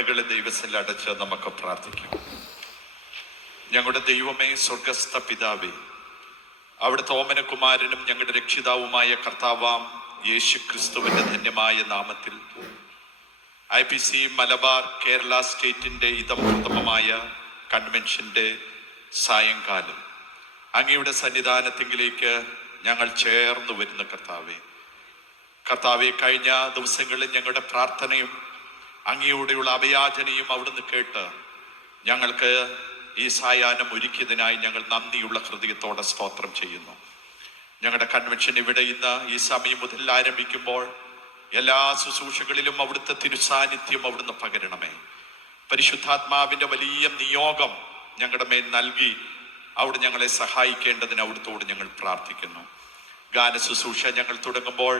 കണ്ണുകളെ ദൈവത്തിൽ അടച്ച് നമുക്ക് പ്രാർത്ഥിക്കാം. ഞങ്ങളുടെ ദൈവമേ, സ്വർഗസ്ഥ പിതാവേ, അവിടുത്തെ ഓമനകുമാരനും ഞങ്ങളുടെ രക്ഷിതാവുമായ കർത്താവാം യേശു ക്രിസ്തുവിന്റെ ധന്യമായ നാമത്തിൽ IPC മലബാർ കേരള സ്റ്റേറ്റിന്റെ ഇതപ്രഥമമായ കൺവെൻഷന്റെ സായങ്കാലം അങ്ങയുടെ സന്നിധാനത്തിലേക്ക് ഞങ്ങൾ ചേർന്ന് വരുന്ന കർത്താവെ, കഴിഞ്ഞ ദിവസങ്ങളിൽ ഞങ്ങളുടെ പ്രാർത്ഥനയും അങ്ങയോടെയുള്ള അഭയാചനയും അവിടുന്ന് കേട്ട് ഞങ്ങൾക്ക് ഈ സായാഹ്നം ഒരുക്കിയതിനായി ഞങ്ങൾ നന്ദിയുള്ള ഹൃദയത്തോടെ സ്തോത്രം ചെയ്യുന്നു. ഞങ്ങളുടെ കൺവെൻഷൻ ഇവിടെ ഇന്ന് ഈ സമയം മുതൽ ആരംഭിക്കുമ്പോൾ എല്ലാ ശുശ്രൂഷകളിലും അവിടുത്തെ തിരുസാന്നിധ്യം അവിടുന്ന് പകരണമേ. പരിശുദ്ധാത്മാവിന്റെ വലിയ നിയോഗം ഞങ്ങളുടെ മേൽ നൽകി അവിടെ ഞങ്ങളെ സഹായിക്കേണ്ടതിന് അവിടുത്തോട് ഞങ്ങൾ പ്രാർത്ഥിക്കുന്നു. ഗാന ശുശ്രൂഷ ഞങ്ങൾ തുടങ്ങുമ്പോൾ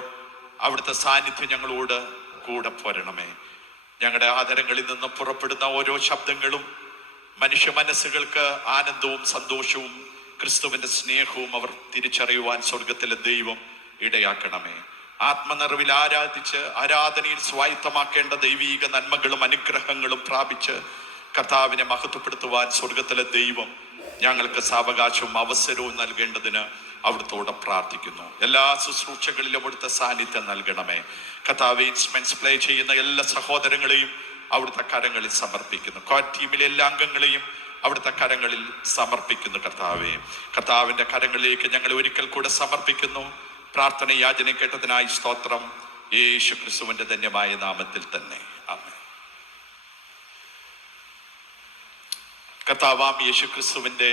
അവിടുത്തെ സാന്നിധ്യം ഞങ്ങളോട് കൂടെ പോരണമേ. ഞങ്ങളുടെ ആദരങ്ങളിൽ നിന്ന് പുറപ്പെടുന്ന ഓരോ ശബ്ദങ്ങളും മനുഷ്യ മനസ്സുകൾക്ക് ആനന്ദവും സന്തോഷവും ക്രിസ്തുവിന്റെ സ്നേഹവും അവർ തിരിച്ചറിയുവാൻ സ്വർഗത്തിലെ ദൈവം ഇടയാക്കണമേ. ആത്മനിറവിൽ ആരാധിച്ച് ആരാധനയിൽ സ്വായത്തമാക്കേണ്ട ദൈവീക നന്മകളും അനുഗ്രഹങ്ങളും പ്രാപിച്ച് കർത്താവിനെ മഹത്വപ്പെടുത്തുവാൻ സ്വർഗത്തിലെ ദൈവം ഞങ്ങൾക്ക് സാവകാശവും അവസരവും നൽകേണ്ടതിന് അവിടുത്തോടെ പ്രാർത്ഥിക്കുന്നു. എല്ലാ ശുശ്രൂഷകളിലും അവിടുത്തെ സാന്നിധ്യം നൽകണമേ. കർത്താവെ, ഇൻസ്ട്രുമെന്റ്സ് പ്ലേ ചെയ്യുന്ന എല്ലാ സഹോദരങ്ങളെയും അവിടുത്തെ കരങ്ങളിൽ സമർപ്പിക്കുന്നു. കോർ ടീമിലെ എല്ലാ അംഗങ്ങളെയും അവിടുത്തെ കരങ്ങളിൽ സമർപ്പിക്കുന്നു. കർത്താവിന്റെ കരങ്ങളിലേക്ക് ഞങ്ങൾ ഒരിക്കൽ കൂടെ സമർപ്പിക്കുന്നു. പ്രാർത്ഥന യാചന കേട്ടതിനായി സ്തോത്രം. യേശു ക്രിസ്തുവിന്റെ ധന്യമായ നാമത്തിൽ തന്നെ ആമേൻ. കർത്താവാം യേശു ക്രിസ്തുവിന്റെ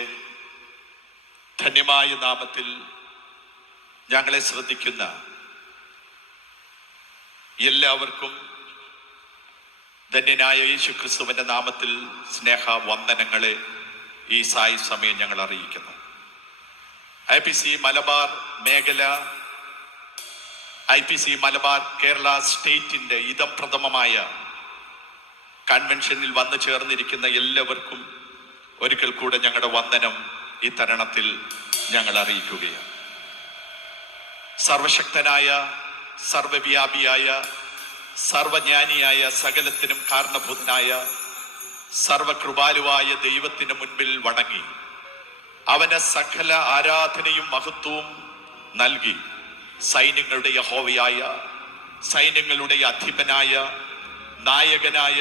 ധന്യമായ നാമത്തിൽ ഞങ്ങളെ ശ്രദ്ധിക്കുന്ന എല്ലാവർക്കും ധന്യനായ യേശു ക്രിസ്തുവിന്റെ നാമത്തിൽ സ്നേഹ വന്ദനങ്ങളെ ഈ സായി സമയം ഞങ്ങൾ അറിയിക്കുന്നു. IPC മലബാർ മേഖല, IPC മലബാർ കേരള സ്റ്റേറ്റിന്റെ ഇതപ്രഥമമായ കൺവെൻഷനിൽ വന്നു ചേർന്നിരിക്കുന്ന എല്ലാവർക്കും ഒരിക്കൽ കൂടെ ഞങ്ങളുടെ വന്ദനം ഈ തരുണത്തിൽ ഞങ്ങൾ അറിയിക്കുകയാണ്. സർവശക്തനായ, സർവവ്യാപിയായ, സർവജ്ഞാനിയായ, സകലത്തിനും കാരണഭൂതനായ, സർവകൃപാലുവായ ദൈവത്തിന് മുൻപിൽ വണങ്ങി അവന് സകല ആരാധനയും മഹത്വവും നൽകി സൈന്യങ്ങളുടെ യഹോവയായ, സൈന്യങ്ങളുടെ അധിപനായ, നായകനായ,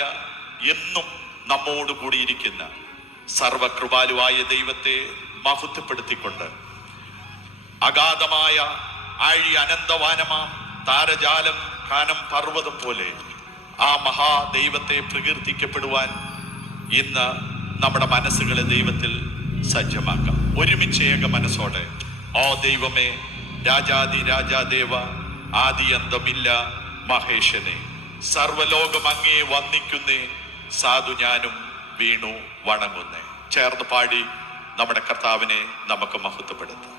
എന്നും നമ്മോട് കൂടിയിരിക്കുന്ന സർവകൃപാലുവായ ദൈവത്തെ മഹത്വപ്പെടുത്തിക്കൊണ്ട് അഗാധമായ ആഴി അനന്തവാനമാം താരജാലം കാനം പർവ്വതം പോലെ ആ മഹാദൈവത്തെ പ്രകീർത്തിക്കപ്പെടുവാൻ ഇന്ന് നമ്മുടെ മനസ്സുകളെ ദൈവത്തിൽ സജ്ജമാക്കാം. ഒരുമിച്ച് ഏക മനസ്സോടെ ഓ ദൈവമേ, രാജാതി രാജാദേവ, ആദി അന്തമില്ല മഹേശനെ, സർവലോകം അങ്ങേ വന്ദിക്കുന്നേ, സാധു ഞാനും വീണു വണങ്ങുന്നേ. ചേർന്ന് പാടി നമ്മുടെ കർത്താവിനെ നമുക്ക് മഹത്വപ്പെടുത്താം.